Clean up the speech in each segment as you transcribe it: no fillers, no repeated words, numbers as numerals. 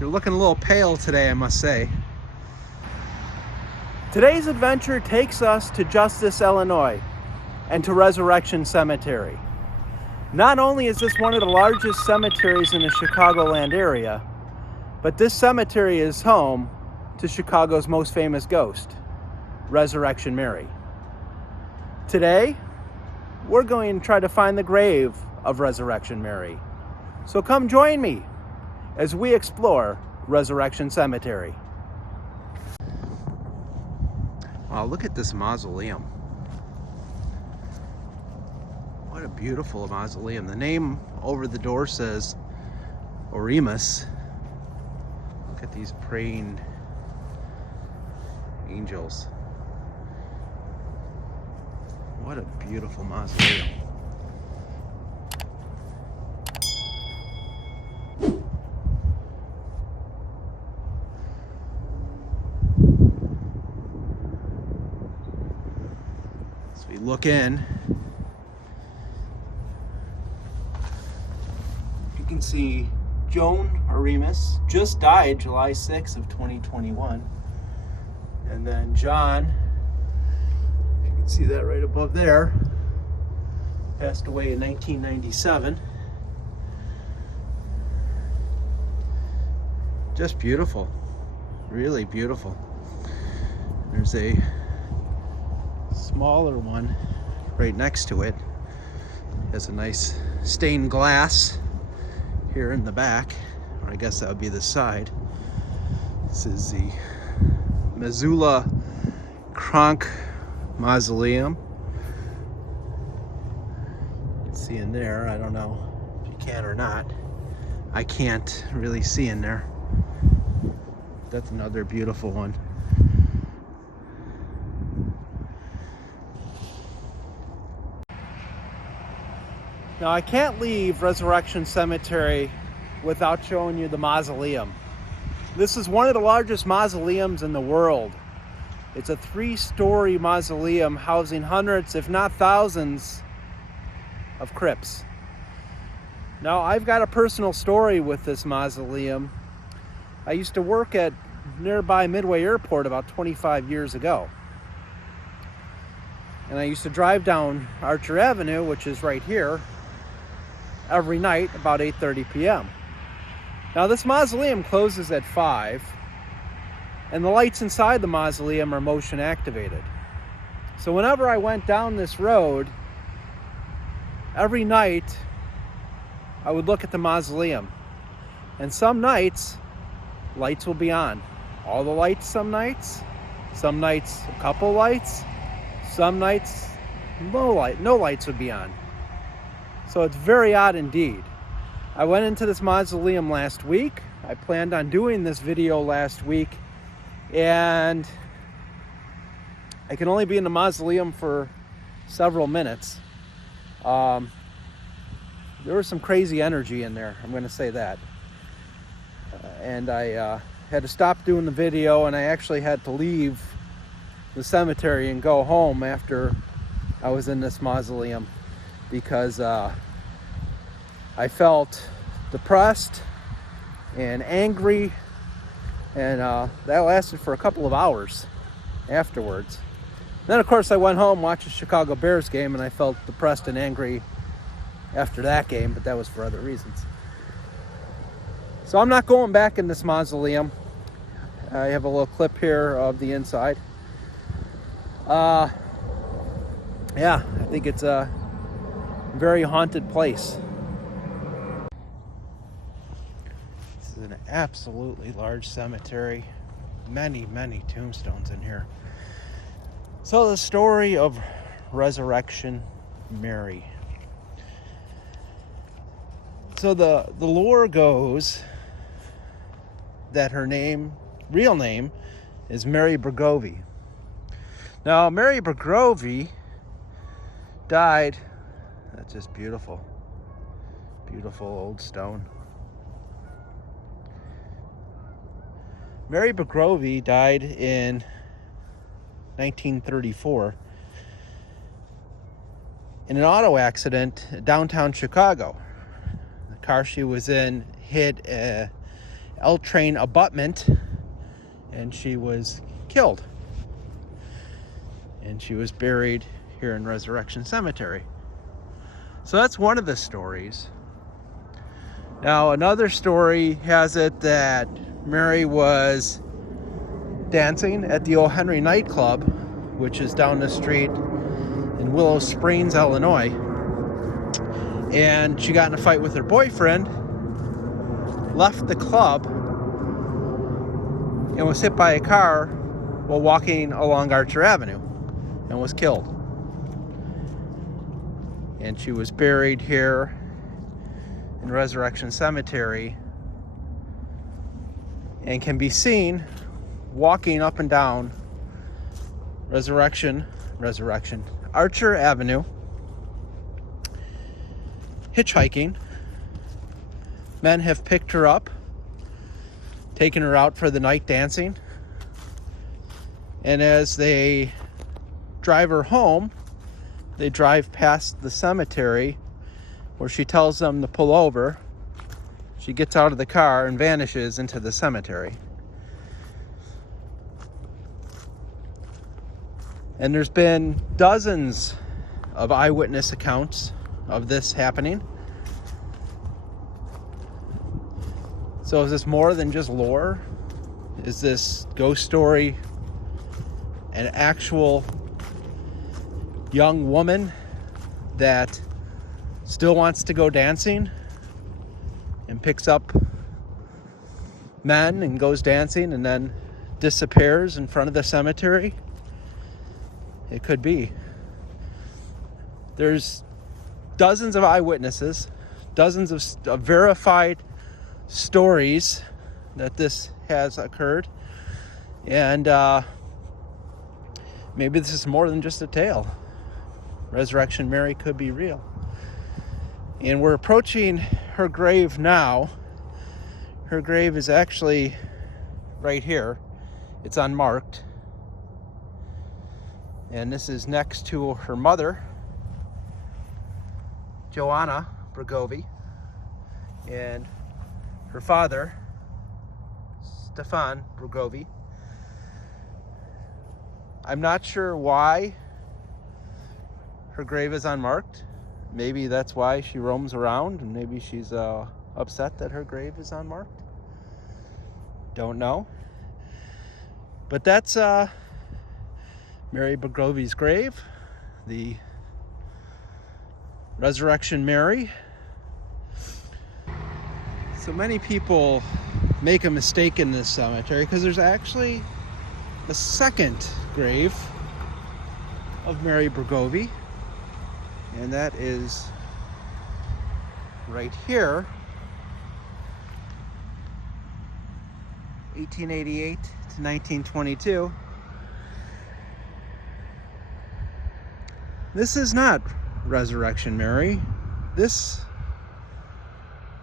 You're looking a little pale today, I must say. Today's adventure takes us to Justice, Illinois, and to Resurrection Cemetery. Not only is this one of the largest cemeteries in the Chicagoland area, but this cemetery is home to Chicago's most famous ghost, Resurrection Mary. Today, we're going to try to find the grave of Resurrection Mary. So come join me as we explore Resurrection Cemetery. Wow, look at this mausoleum. What a beautiful mausoleum. The name over the door says Oremus. Look at these praying angels. What a beautiful mausoleum. As we look in, you can see Joan Oremus just died July 6th of 2021. And then John, you can see that right above there, passed away in 1997. Just beautiful, really beautiful. There's a smaller one right next to it. Has a nice stained glass here in the back, or I guess that would be the side. This is the Missoula Kronk Mausoleum. You can see in there, I don't know if you can or not. I can't really see in there. That's another beautiful one. Now, I can't leave Resurrection Cemetery without showing you the mausoleum. This is one of the largest mausoleums in the world. It's a 3-story mausoleum housing hundreds, if not thousands, of crypts. Now, I've got a personal story with this mausoleum. I used to work at nearby Midway Airport about 25 years ago. And I used to drive down Archer Avenue, which is right here, every night about 8:30 p.m. Now, this mausoleum closes at 5, and the lights inside the mausoleum are motion activated. So whenever I went down this road, every night I would look at the mausoleum. And some nights, lights will be on. All the lights some nights a couple lights, some nights no lights would be on. So it's very odd indeed. I went into this mausoleum last week. I planned on doing this video last week, and I can only be in the mausoleum for several minutes. There was some crazy energy in there, I'm going to say that. And I had to stop doing the video, and I actually had to leave the cemetery and go home after I was in this mausoleum, because I felt depressed and angry, and that lasted for a couple of hours afterwards. Then, of course, I went home, watched the Chicago Bears game, and I felt depressed and angry after that game, but that was for other reasons. So I'm not going back in this mausoleum. I have a little clip here of the inside. Yeah, I think it's a very haunted place. This is an absolutely large cemetery. Many, many tombstones in here. So the story of Resurrection Mary. So the lore goes that her real name is Mary Bregovy. Now, Mary Bregovy died, that's just beautiful, beautiful old stone. Mary Bregovy died in 1934 in an auto accident downtown Chicago. The car she was in hit a L train abutment, and she was killed. And she was buried here in Resurrection Cemetery. So that's one of the stories. Now, another story has it that Mary was dancing at the O. Henry nightclub, which is down the street in Willow Springs, Illinois. And she got in a fight with her boyfriend, left the club, and was hit by a car while walking along Archer Avenue and was killed. And she was buried here in Resurrection Cemetery and can be seen walking up and down Archer Avenue, hitchhiking. Men have picked her up, taken her out for the night dancing, and as they drive her home, they drive past the cemetery where she tells them to pull over. She gets out of the car and vanishes into the cemetery. And there's been dozens of eyewitness accounts of this happening. So is this more than just lore? Is this ghost story an actual young woman that still wants to go dancing and picks up men and goes dancing and then disappears in front of the cemetery? It could be. There's dozens of eyewitnesses, dozens of verified stories that this has occurred, and maybe this is more than just a tale. Resurrection Mary could be real. And we're approaching her grave now. Her grave is actually right here. It's unmarked. And this is next to her mother, Joanna Bregovy, and her father, Stefan Bregovy. I'm not sure why her grave is unmarked. Maybe that's why she roams around, and maybe she's upset that her grave is unmarked. Don't know. But that's Mary Bregovy's grave, the Resurrection Mary. So many people make a mistake in this cemetery because there's actually a second grave of Mary Bregovy, and that is right here, 1888 to 1922. This is not Resurrection Mary. This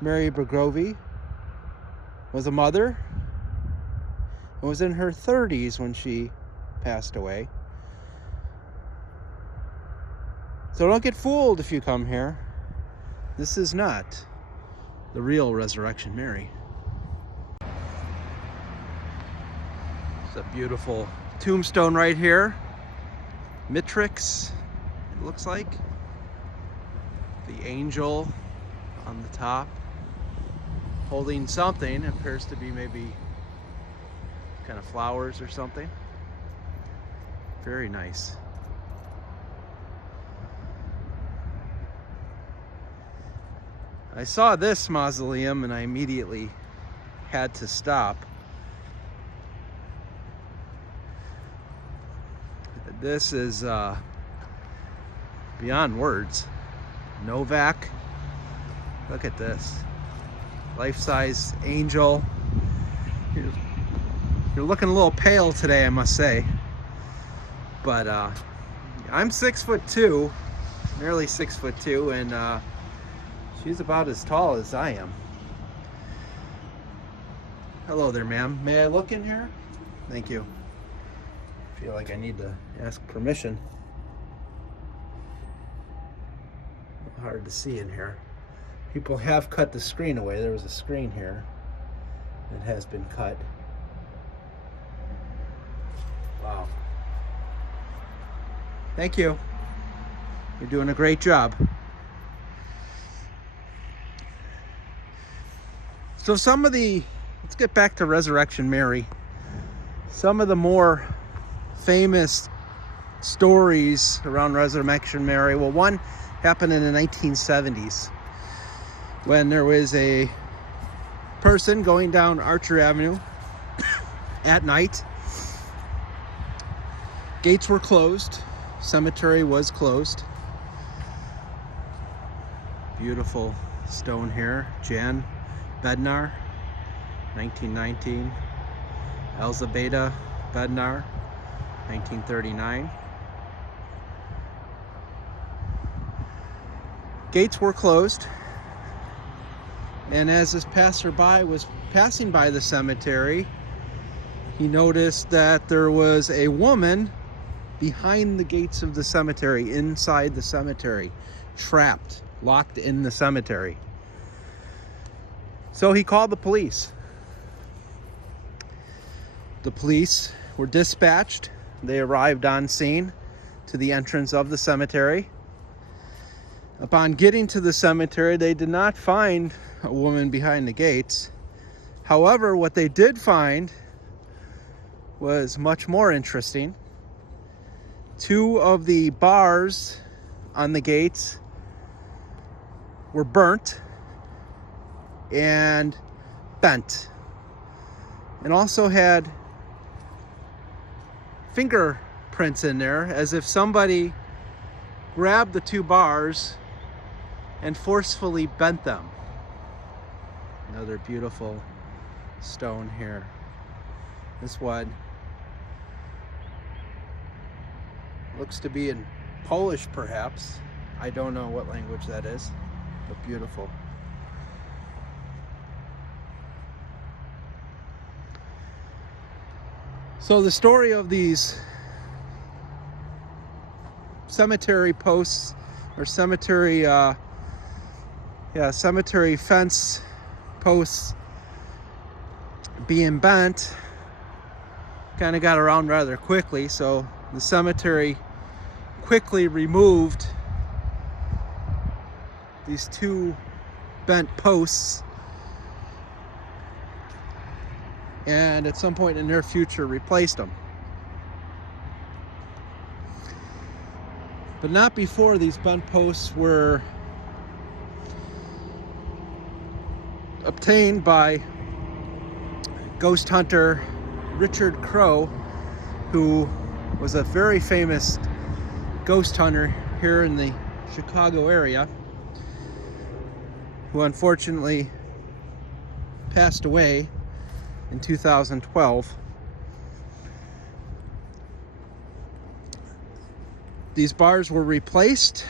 Mary Bregovy was a mother and was in her 30s when she passed away. So don't get fooled if you come here. This is not the real Resurrection Mary. It's a beautiful tombstone right here. Mitrix, it looks like. The angel on the top holding something. It appears to be maybe kind of flowers or something. Very nice. I saw this mausoleum and I immediately had to stop. This is beyond words. Novak. Look at this. Life-size angel. You're looking a little pale today, I must say. But I'm 6'2", nearly 6'2", and she's about as tall as I am. Hello there, ma'am. May I look in here? Thank you. I feel like I need to ask permission. Hard to see in here. People have cut the screen away. There was a screen here that has been cut. Wow. Thank you. You're doing a great job. So let's get back to Resurrection Mary. Some of the more famous stories around Resurrection Mary. Well, one happened in the 1970s when there was a person going down Archer Avenue at night. Gates were closed. Cemetery was closed. Beautiful stone here. Jan Bednar, 1919. Elzabeta Bednar, 1939. Gates were closed, and as this passerby was passing by the cemetery, he noticed that there was a woman behind the gates of the cemetery, inside the cemetery, trapped, locked in the cemetery. So he called the police. The police were dispatched. They arrived on scene to the entrance of the cemetery. Upon getting to the cemetery, they did not find a woman behind the gates. However, what they did find was much more interesting. Two of the bars on the gates were burnt and bent, and also had fingerprints in there, as if somebody grabbed the two bars and forcefully bent them. Another beautiful stone here. This one looks to be in Polish, perhaps. I don't know what language that is, but beautiful. So the story of these cemetery posts, or cemetery fence posts being bent, kind of got around rather quickly. So the cemetery quickly removed these two bent posts, and at some point in the near future replaced them. But not before these bent posts were obtained by ghost hunter Richard Crowe, who was a very famous ghost hunter here in the Chicago area, who unfortunately passed away in 2012. These bars were replaced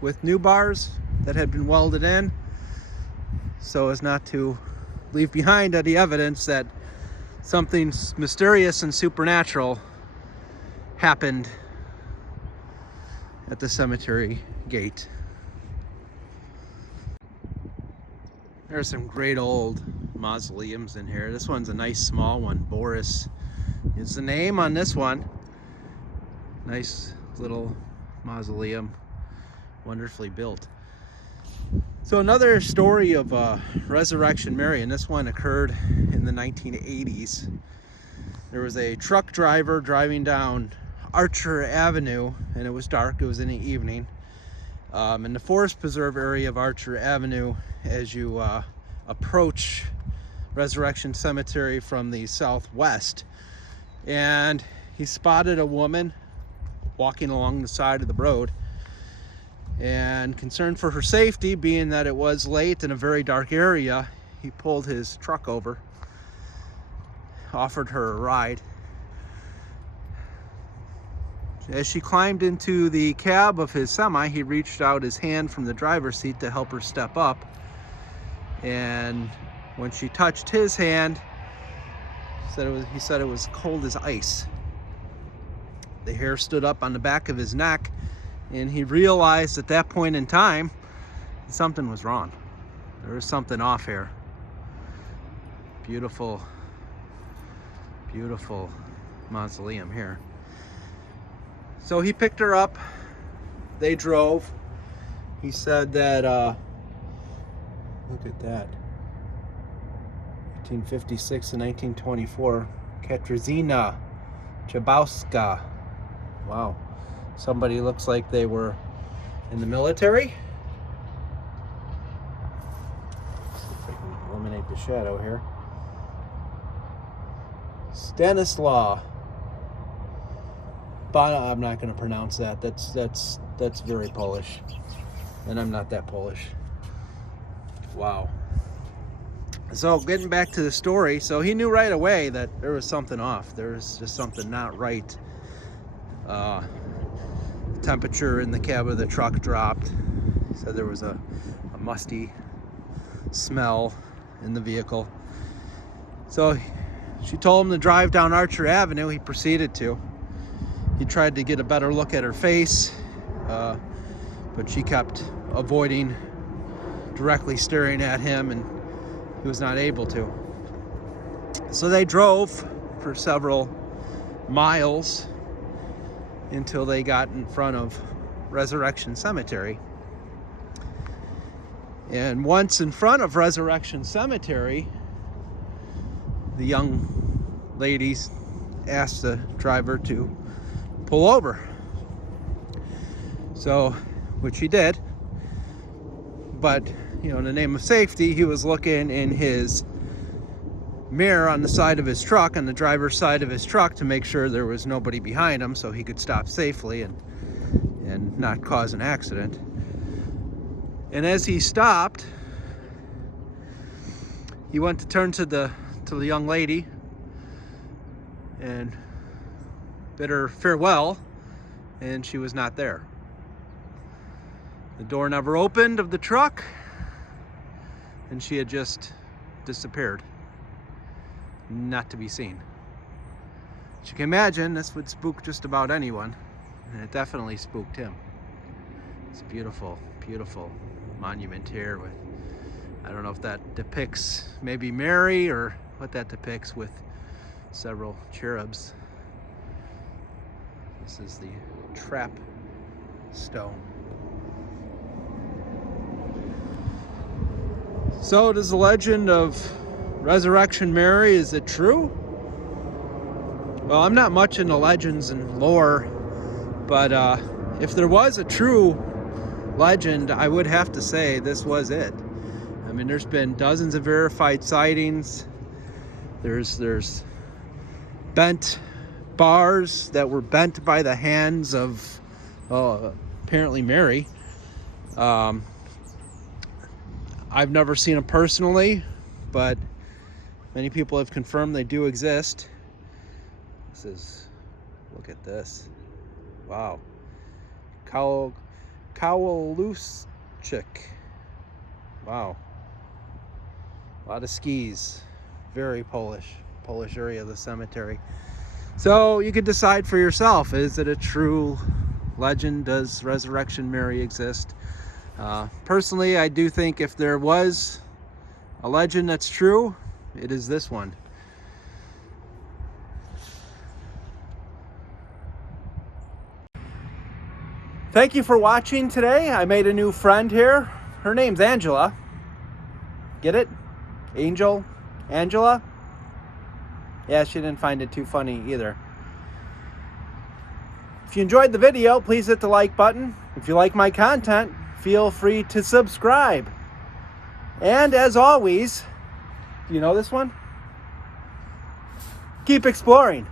with new bars that had been welded in, so as not to leave behind any evidence that something mysterious and supernatural happened at the cemetery gate. There's some great old mausoleums in here. This one's a nice small one. Boris is the name on this one. Nice little mausoleum, wonderfully built. So another story of Resurrection Mary, and this one occurred in the 1980s. There was a truck driver driving down Archer Avenue, and it was dark. It was in the evening. In the Forest Preserve area of Archer Avenue, as you approach Resurrection Cemetery from the southwest, and he spotted a woman walking along the side of the road, and concerned for her safety, being that it was late in a very dark area, he pulled his truck over, offered her a ride. As she climbed into the cab of his semi, he reached out his hand from the driver's seat to help her step up, and when she touched his hand, he said it was cold as ice. The hair stood up on the back of his neck, and he realized at that point in time something was wrong. There was something off here. Beautiful, beautiful mausoleum here. So he picked her up. They drove. He said that, look at that. 1856 to 1924. Katarzyna Chabowska. Wow. Somebody looks like they were in the military. Let's see if I can eliminate the shadow here. Stanislaw. I'm not going to pronounce that. That's very Polish, and I'm not that Polish. Wow. So getting back to the story, so he knew right away that there was something off. There was just something not right. Temperature in the cab of the truck dropped. He said there was a musty smell in the vehicle. So she told him to drive down Archer Avenue. He proceeded to. He tried to get a better look at her face, but she kept avoiding directly staring at him, and he was not able to. So they drove for several miles until they got in front of Resurrection Cemetery. And once in front of Resurrection Cemetery, the young ladies asked the driver to pull over. So, which he did. But, you know, in the name of safety, he was looking in his mirror on the side of his truck, on the driver's side of his truck, to make sure there was nobody behind him so he could stop safely and not cause an accident. And as he stopped, he went to turn to the young lady and bid her farewell, and she was not there. The door never opened of the truck, and she had just disappeared, not to be seen. As you can imagine, this would spook just about anyone, and it definitely spooked him. It's a beautiful, beautiful monument here with, I don't know if that depicts maybe Mary or what that depicts, with several cherubs. This is the trap stone. So does the legend of Resurrection Mary, is it true? Well, I'm not much into legends and lore, but if there was a true legend, I would have to say this was it. I mean, there's been dozens of verified sightings. There's bent bars that were bent by the hands of apparently Mary. I've never seen them personally, but many people have confirmed they do exist. Look at this. Wow. Kowaluschik. Wow. A lot of skis. Very Polish area of the cemetery. So you could decide for yourself, is it a true legend? Does Resurrection Mary exist? Personally, I do think if there was a legend that's true, it is this one. Thank you for watching today. I made a new friend here. Her name's Angela. Get it? Angel? Angela? Yeah, she didn't find it too funny either. If you enjoyed the video, please hit the like button. If you like my content, feel free to subscribe. And as always, you know this one? Keep exploring.